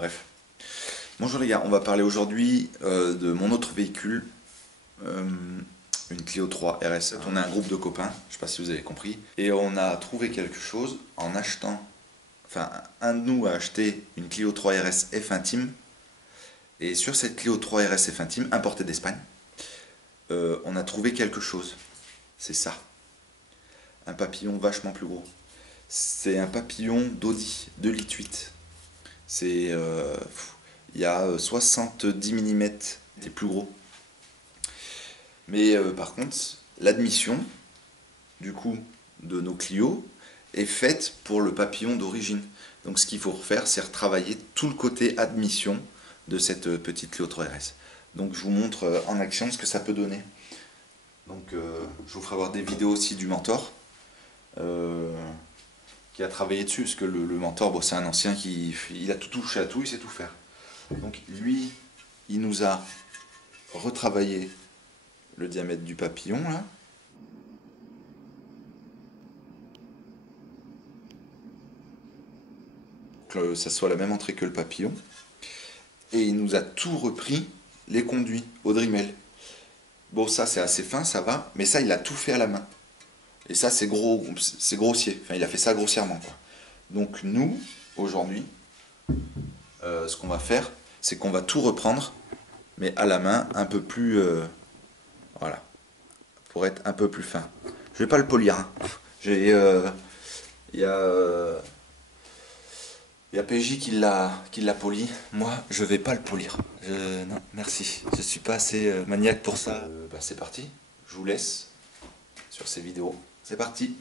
Bref. Bonjour les gars, on va parler aujourd'hui de mon autre véhicule, une Clio 3 RS7. On est un groupe de copains, je sais pas si vous avez compris, et on a trouvé quelque chose en achetant, enfin un de nous a acheté une Clio 3 RS F Intime, et sur cette Clio 3 RS F Intime, importée d'Espagne, on a trouvé quelque chose. C'est ça, un papillon vachement plus gros. C'est un papillon d'Audi 2,8 litres. C'est il y a 70 mm des plus gros. Mais par contre, l'admission du coup de nos Clio est faite pour le papillon d'origine. Donc ce qu'il faut refaire, c'est retravailler tout le côté admission de cette petite Clio 3 RS. Donc je vous montre en action ce que ça peut donner. Donc je vous ferai voir des vidéos aussi du mentor qui a travaillé dessus, parce que le mentor, bon, c'est un ancien qui il a tout touché à tout, il sait tout faire. Donc lui, il nous a retravaillé le diamètre du papillon là. Que ça soit la même entrée que le papillon. Et il nous a tout repris les conduits au Dremel. Bon, ça c'est assez fin, ça va, mais ça il a tout fait à la main. Et ça c'est gros, c'est grossier. Enfin, il a fait ça grossièrement, quoi. Donc nous, aujourd'hui, ce qu'on va faire, c'est qu'on va tout reprendre, mais à la main, un peu plus, voilà, pour être un peu plus fin. Je vais pas le polir, hein. Il y a PJ qui l'a poli. Moi, je vais pas le polir. Non, merci. Je suis pas assez maniaque pour ça. Bah, c'est parti. Je vous laisse sur ces vidéos. C'est parti.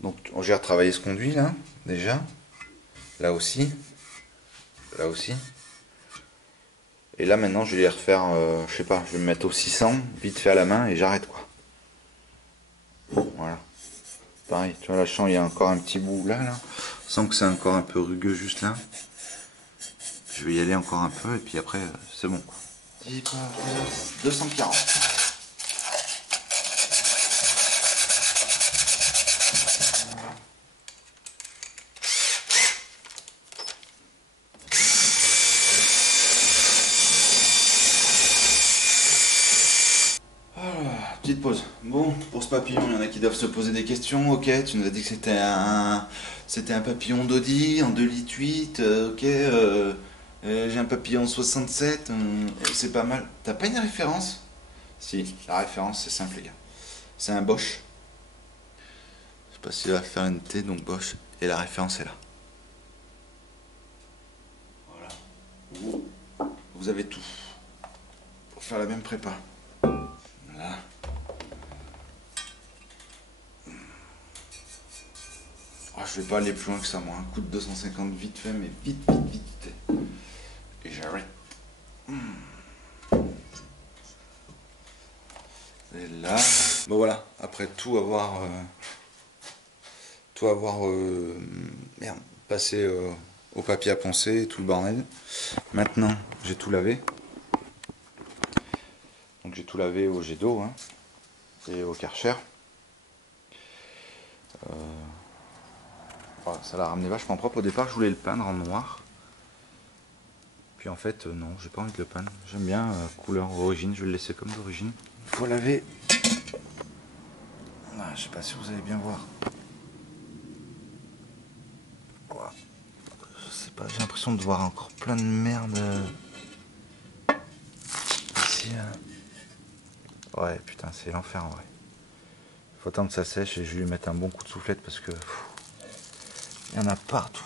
Donc, j'ai retravaillé ce conduit là, déjà. Là aussi. Là aussi. Et là maintenant, je vais les refaire, je sais pas, je vais me mettre au 600, vite fait à la main et j'arrête, quoi. Voilà. Pareil, tu vois, là, je sens il y a encore un petit bout là, là. Je sens que c'est encore un peu rugueux juste là. Je vais y aller encore un peu et puis après, c'est bon, quoi. 240. Petite pause. Bon, pour ce papillon, il y en a qui doivent se poser des questions. Ok, tu nous as dit que c'était un papillon d'Audi en 2,8 litres. Ok, j'ai un papillon 67. C'est pas mal. T'as pas une référence? Si, la référence, c'est simple, les gars. C'est un Bosch. Je sais pas s'il va faire une T, donc Bosch. Et la référence est là. Voilà. Vous avez tout pour faire la même prépa. Voilà. Oh, je vais pas aller plus loin que ça, moi. Un coup de 250 vite fait, mais vite, vite, vite. Et j'arrête. Et là. Bon voilà, après tout avoir merde, passé au papier à poncer et tout le bordel. Maintenant, j'ai tout lavé. Donc j'ai tout lavé au jet d'eau, hein, et au Karcher. Voilà, ça l'a ramené vachement propre. Au départ, je voulais le peindre en noir. Puis en fait, non, j'ai pas envie de le peindre. J'aime bien couleur origine, je vais le laisser comme d'origine. Il faut laver. Ah, je sais pas si vous allez bien voir. Voilà. Je sais pas, j'ai l'impression de voir encore plein de merde ici. Ouais, putain, c'est l'enfer en vrai. Faut attendre que ça sèche et je vais lui mettre un bon coup de soufflette parce que il y en a partout.